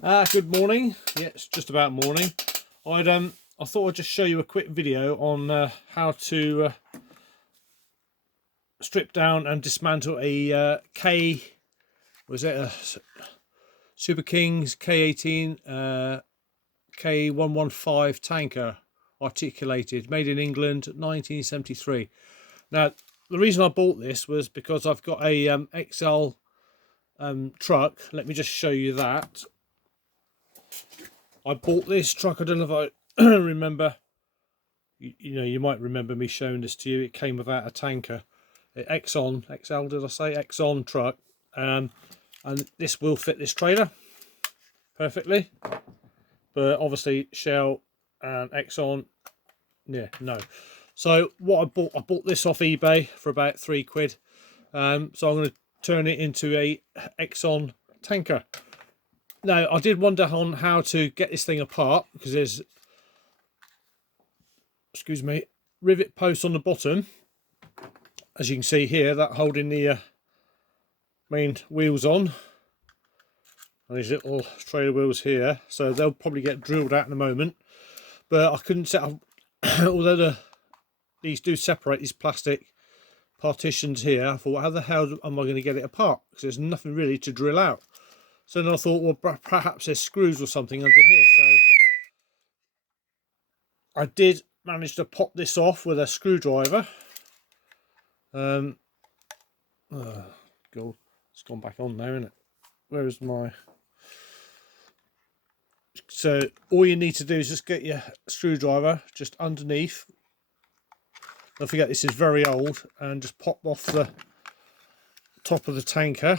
Good morning. Yeah, it's just about morning. I thought I'd just show you a quick video on how to strip down and dismantle a was it a Super King's K-18 K-115 tanker, articulated, made in England, 1973. Now, the reason I bought this was because I've got a XL truck. Let me just show you that. I bought this truck. I don't know if I remember. You might remember me showing this to you. It came without a tanker. Exxon XL, did I say Exxon truck? And this will fit this trailer perfectly. But obviously Shell and Exxon, yeah, no. So what I bought this off eBay for about £3. So I'm going to turn it into a Exxon tanker. Now, I did wonder on how to get this thing apart, because there's, excuse me, rivet posts on the bottom, as you can see here, that holding the main wheels on, and these little trailer wheels here, so they'll probably get drilled out in a moment. But I couldn't set up, although these do separate, these plastic partitions here, I thought, how the hell am I going to get it apart, because there's nothing really to drill out. So then I thought, well, perhaps there's screws or something under here. So I did manage to pop this off with a screwdriver. God, it's gone back on now, isn't it? Where's my... So all you need to do is just get your screwdriver just underneath. Don't forget this is very old, and just pop off the top of the tanker.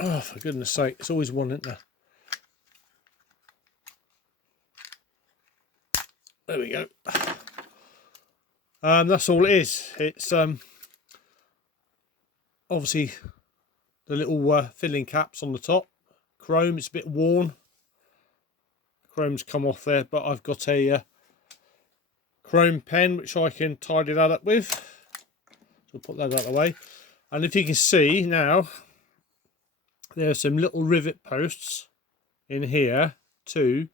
Oh, for goodness sake, it's always one, isn't there? There we go. That's all it is. It's obviously the little filling caps on the top. Chrome, it's a bit worn. Chrome's come off there, but I've got a chrome pen which I can tidy that up with. So I'll put that out of the way. And if you can see now, there are some little rivet posts in here too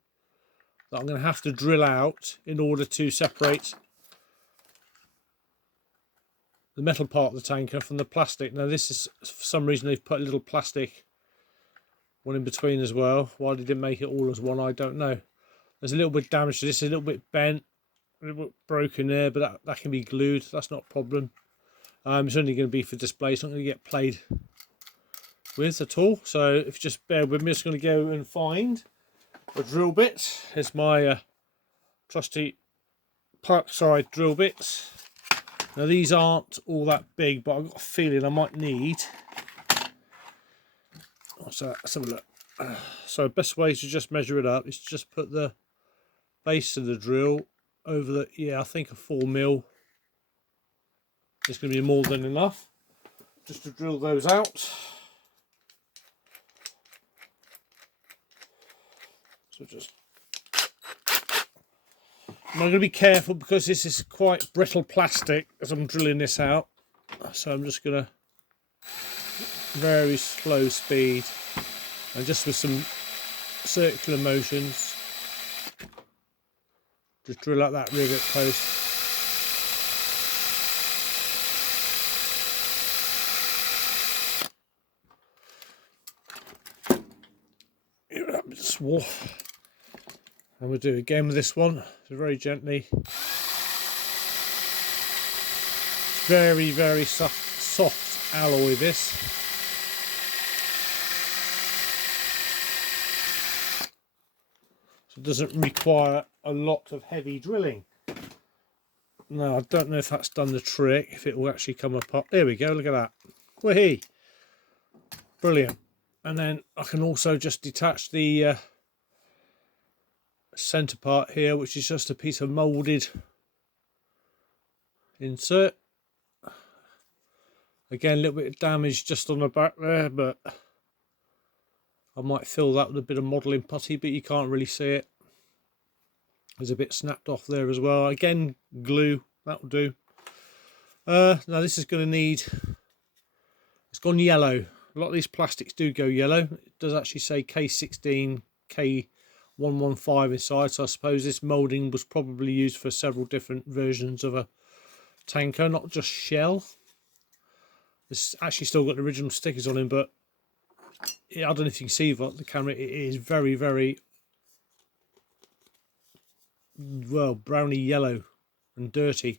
that I'm going to have to drill out in order to separate the metal part of the tanker from the plastic. Now this is, for some reason they've put a little plastic one in between as well. Why they didn't make it all as one, I don't know. There's a little bit of damage to this, a little bit bent, a little bit broken there, but that can be glued, that's not a problem. It's only going to be for display, it's not going to get played with at all. So if you just bear with me, I'm just going to go and find a drill bit. Here's my trusty Parkside drill bits. Now these aren't all that big, but I've got a feeling I might need... So let's have a look. So best way to just measure it up is to just put the base of the drill over the, yeah, I think a 4mm is going to be more than enough just to drill those out. So just, I'm going to be careful because this is quite brittle plastic as I'm drilling this out. So I'm just going to very slow speed and just with some circular motions just drill out that rivet post. And we'll do it again with this one, so very gently. Very, very soft alloy this. So it doesn't require a lot of heavy drilling. No, I don't know if that's done the trick, if it will actually come apart. There we go, look at that. Whee! Brilliant. And then I can also just detach the centre part here, which is just a piece of moulded insert. Again, a little bit of damage just on the back there, but I might fill that with a bit of modelling putty, but you can't really see it. There's a bit snapped off there as well. Again, glue, that'll do. Now this is going to need, it's gone yellow. A lot of these plastics do go yellow. It does actually say K-16, K-115 inside, so I suppose this moulding was probably used for several different versions of a tanker, not just shell. It's actually still got the original stickers on him, but I don't know if you can see the camera, it is very, very, well, browny yellow and dirty.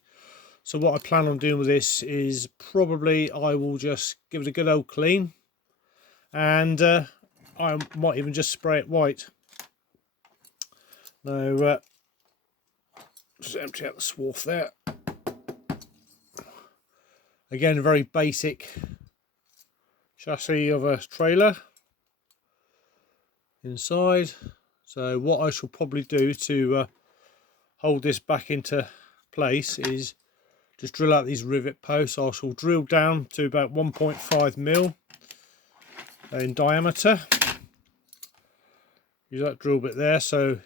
So what I plan on doing with this is probably I will just give it a good old clean, and I might even just spray it white. Now, just empty out the swarf there. Again, a very basic chassis of a trailer inside. So what I shall probably do to hold this back into place is just drill out these rivet posts. I shall drill down to about 1.5 mil in diameter. Use that drill bit there, so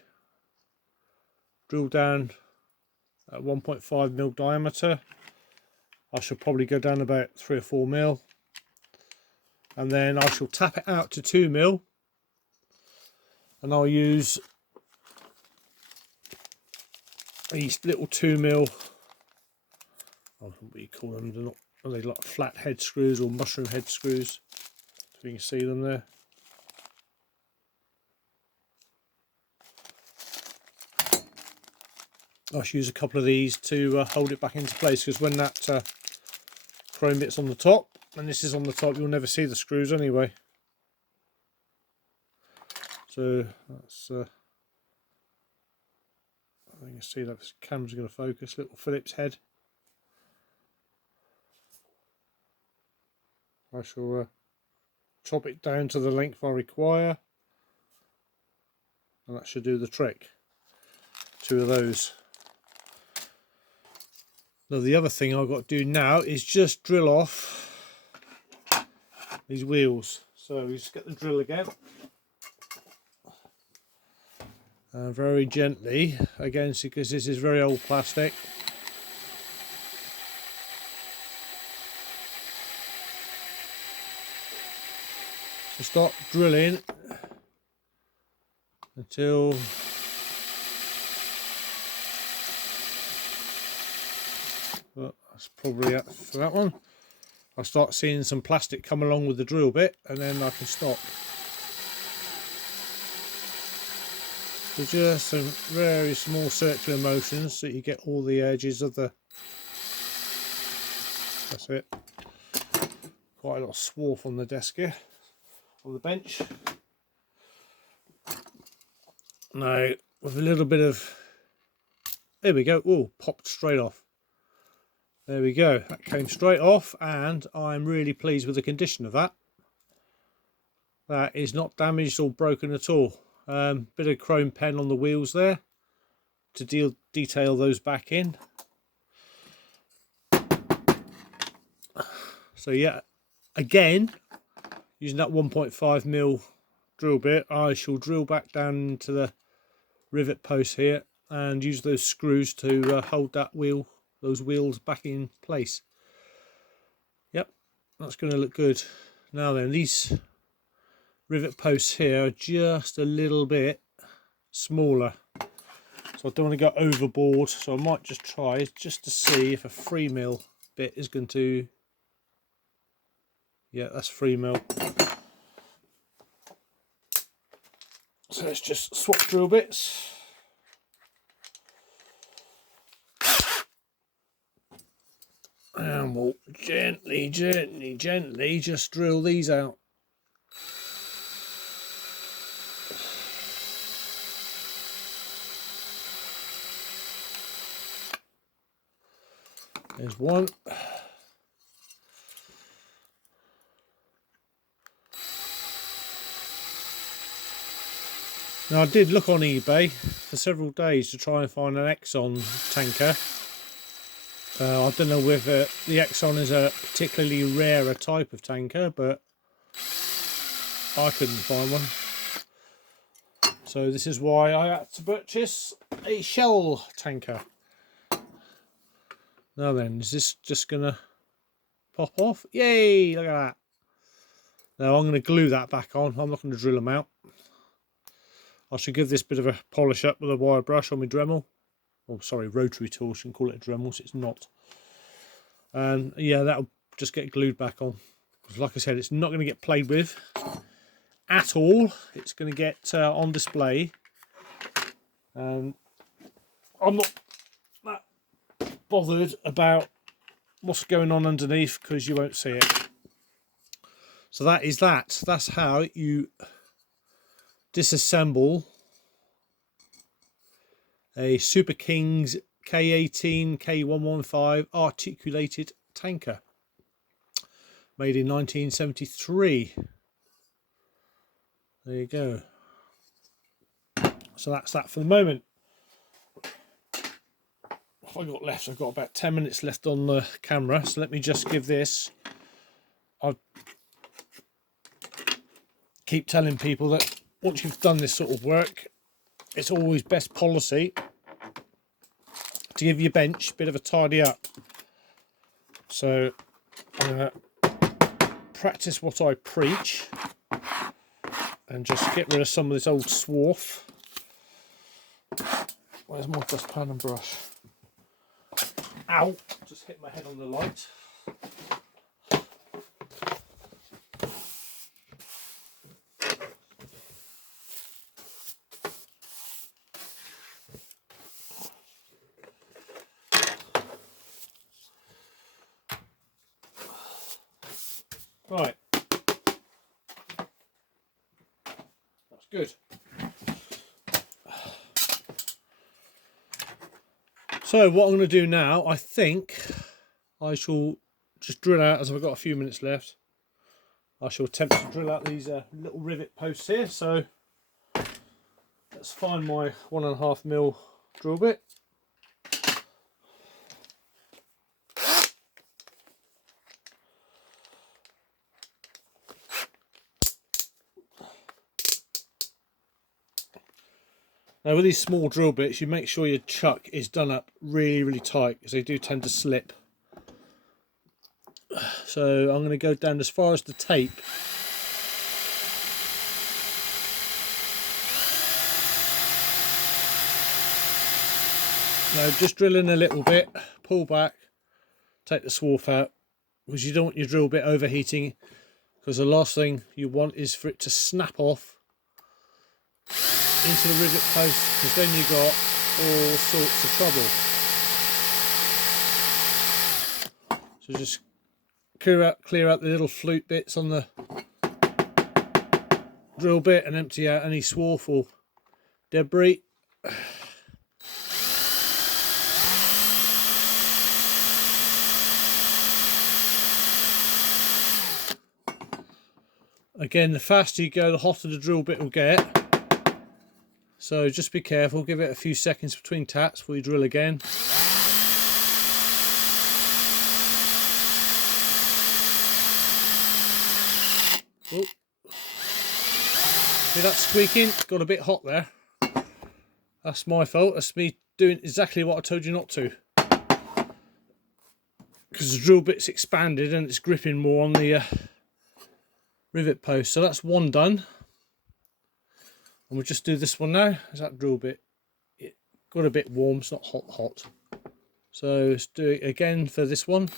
drill down at 1.5 mil diameter. I shall probably go down about 3 or 4 mil, and then I shall tap it out to 2 mil, and I'll use these little 2 mil, I don't know what you call them, they're not, are they like flat head screws or mushroom head screws? So you can see them there. I should use a couple of these to hold it back into place, because when that chrome bit's on the top and this is on the top, you'll never see the screws anyway. So that's I think you can see that this camera's going to focus. Little Phillips head. I shall chop it down to the length I require, and that should do the trick. 2 of those. Now the other thing I've got to do now is just drill off these wheels. So we just get the drill again, very gently, again, because this is very old plastic. So start drilling until that's probably it for that one. I'll start seeing some plastic come along with the drill bit, and then I can stop. So just some very small circular motions so you get all the edges of the, that's it. Quite a lot of swarf on the desk here, on the bench. Now with a little bit of, there we go, oh, popped straight off. There we go, that came straight off, and I'm really pleased with the condition of that. That is not damaged or broken at all. Bit of chrome pen on the wheels there to detail those back in. So yeah, again, using that 1.5 mil drill bit, I shall drill back down into the rivet post here and use those screws to hold that wheel, those wheels back in place. Yep, that's going to look good. Now then, these rivet posts here are just a little bit smaller, so I don't want to go overboard, so I might just try just to see if a 3 mil bit is going to, yeah, that's 3 mil. So let's just swap drill bits. And we'll gently just drill these out. There's one. Now I did look on eBay for several days to try and find an Exxon tanker. I don't know whether the Exxon is a particularly rarer type of tanker, but I couldn't find one. So this is why I had to purchase a Shell tanker. Now then, is this just gonna pop off? Yay, look at that. Now I'm going to glue that back on. I'm not going to drill them out. I should give this a bit of a polish up with a wire brush on my Dremel. Oh, sorry, rotary tool. I shouldn't call it a Dremel, so it's not. And yeah, that'll just get glued back on. Because like I said, it's not going to get played with at all. It's going to get on display. And I'm not that bothered about what's going on underneath because you won't see it. So that is that. That's how you disassemble a Super Kings K-18 K-115 articulated tanker made in 1973. There you go. So that's that for the moment. What have I got left? I've got about 10 minutes left on the camera, so let me just give this. I keep telling people that once you've done this sort of work, it's always best policy to give your bench a bit of a tidy up. So I'm going to practice what I preach and just get rid of some of this old swarf. Where's my dustpan and brush? Ow! Just hit my head on the light. Right, that's good. So what I'm going to do now, I think I shall just drill out, as I've got a few minutes left, I shall attempt to drill out these little rivet posts here. So let's find my 1.5mm drill bit. Now with these small drill bits, you make sure your chuck is done up really, really tight because they do tend to slip. So I'm going to go down as far as the tape. Now just drill in a little bit, pull back, take the swarf out, because you don't want your drill bit overheating, because the last thing you want is for it to snap off into the rivet post, because then you've got all sorts of trouble. So just clear out the little flute bits on the drill bit and empty out any swarf or debris. Again, the faster you go, the hotter the drill bit will get. So just be careful, give it a few seconds between taps before you drill again. Oh. See that squeaking? Got a bit hot there. That's my fault. That's me doing exactly what I told you not to. Because the drill bit's expanded and it's gripping more on the rivet post. So that's one done. And we'll just do this one now. Is that drill bit? It got a bit warm, it's not hot. So let's do it again for this one.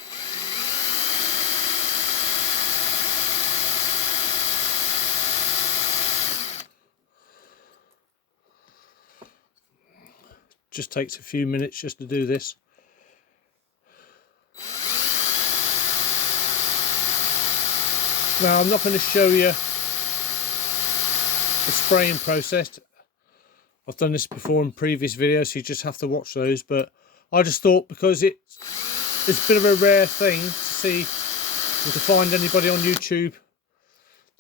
Just takes a few minutes just to do this. Now I'm not going to show you the spraying process. I've done this before in previous videos, so you just have to watch those. But I just thought, because it's a bit of a rare thing to see or to find anybody on YouTube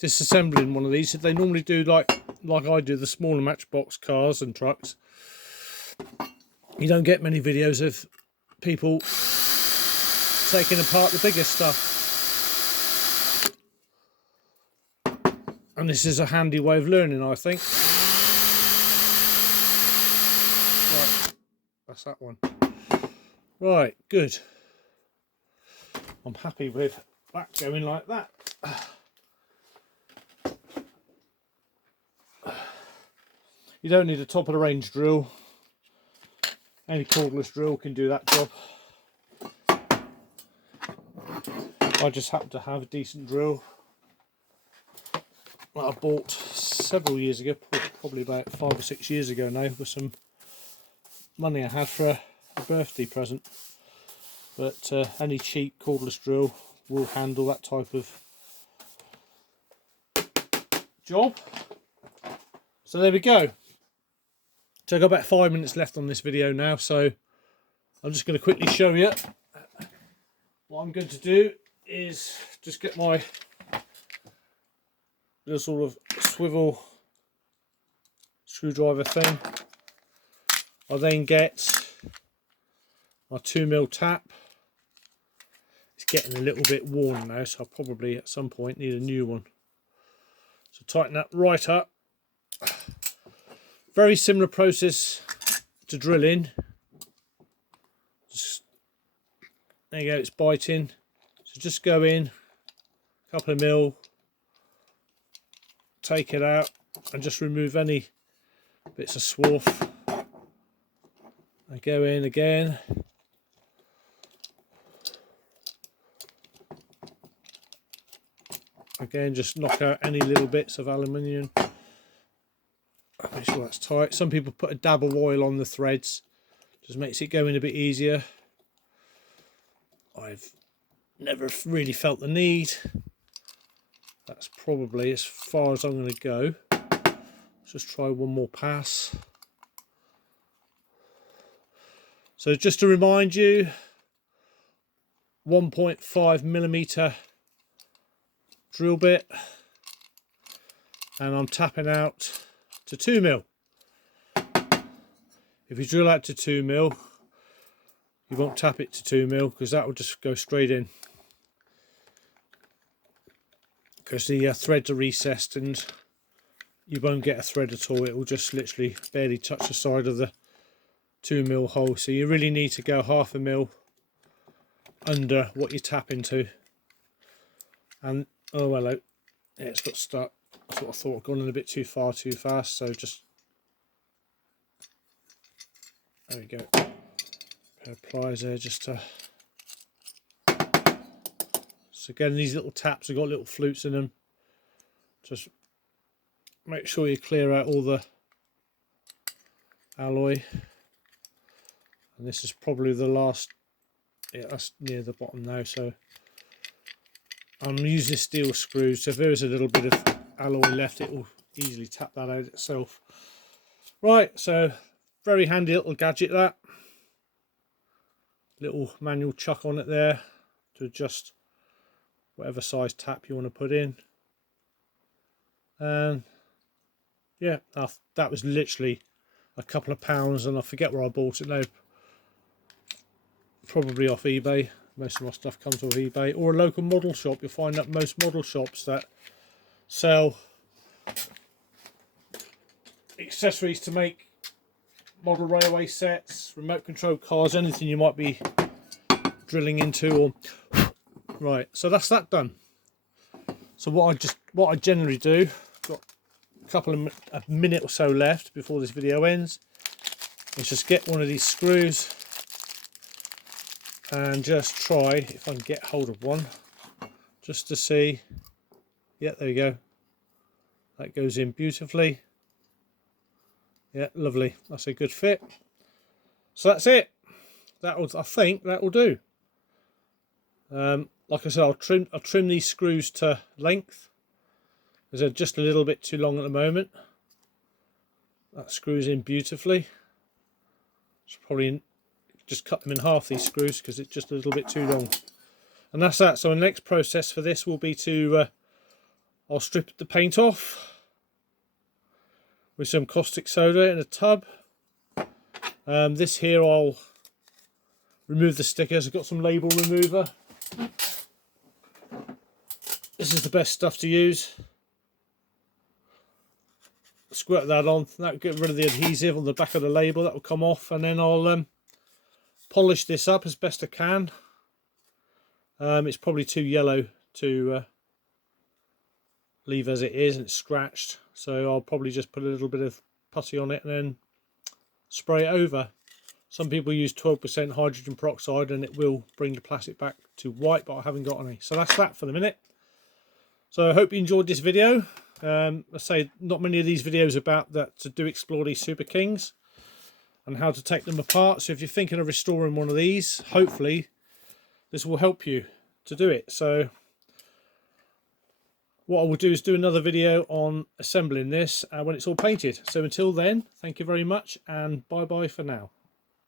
disassembling one of these. They normally do like I do, the smaller Matchbox cars and trucks. You don't get many videos of people taking apart the bigger stuff. And this is a handy way of learning, I think. Right, that's that one. Right, good. I'm happy with that going like that. You don't need a top of the range drill. Any cordless drill can do that job. I just happen to have a decent drill that I bought several years ago, probably about 5 or 6 years ago now, with some money I had for a birthday present. But any cheap cordless drill will handle that type of job. So there we go. So I've got about 5 minutes left on this video now, so I'm just going to quickly show you. What I'm going to do is just get my little sort of swivel screwdriver thing. I'll then get my 2mm tap. It's getting a little bit worn now, so I'll probably at some point need a new one. So tighten that right up. Very similar process to drilling. Just, there you go, it's biting. So just go in, a couple of mil, take it out and just remove any bits of swarf. I go in again. Again, just knock out any little bits of aluminium. Make sure that's tight. Some people put a dab of oil on the threads, just makes it go in a bit easier. I've never really felt the need. That's probably as far as I'm going to go. Let's just try one more pass. So just to remind you, 1.5mm drill bit, and I'm tapping out to 2mm. If you drill out to 2mm, you won't tap it to 2mm because that will just go straight in, because the threads are recessed and you won't get a thread at all. It will just literally barely touch the side of the 2mm hole. So you really need to go 1/2 mil under what you tap into. And oh hello, yeah, it's got stuck. That's what I thought, I'd gone in a bit too far too fast, so just there we go. Pair of pliers there just to. So again, these little taps have got little flutes in them. Just make sure you clear out all the alloy. And this is probably the last, yeah, that's near the bottom now, so I'm using steel screws, so if there is a little bit of alloy left, it will easily tap that out itself. Right, so very handy little gadget, that little manual chuck on it there to adjust whatever size tap you want to put in. And yeah, that was literally a couple of pounds, and I forget where I bought it now. Probably off eBay. Most of my stuff comes off eBay or a local model shop. You'll find that most model shops that sell accessories to make model railway sets, remote control cars, anything you might be drilling into. Or right, so that's that done. So what I generally do, got a minute or so left before this video ends, is just get one of these screws and just try if I can get hold of one, just to see. Yeah, there you go. That goes in beautifully. Yeah, lovely. That's a good fit. So that's it. I think that will do. Like I said, I'll trim these screws to length, because they're just a little bit too long at the moment. That screws in beautifully. Should probably just cut them in half, these screws, because it's just a little bit too long. And that's that. So the next process for this will be to I'll strip the paint off with some caustic soda in a tub. This here, I'll remove the stickers. I've got some label remover. This is the best stuff to use. Squirt that on. That'll get rid of the adhesive on the back of the label. That will come off, and then I'll polish this up as best I can. It's probably too yellow to leave as it is, and it's scratched, so I'll probably just put a little bit of putty on it and then spray it over. Some people use 12% hydrogen peroxide and it will bring the plastic back to white, but I haven't got any. So that's that for the minute. So I hope you enjoyed this video. I say not many of these videos about that to do explore these Super Kings and how to take them apart. So if you're thinking of restoring one of these, hopefully this will help you to do it. So what I will do is do another video on assembling this when it's all painted. So until then, thank you very much and bye bye for now.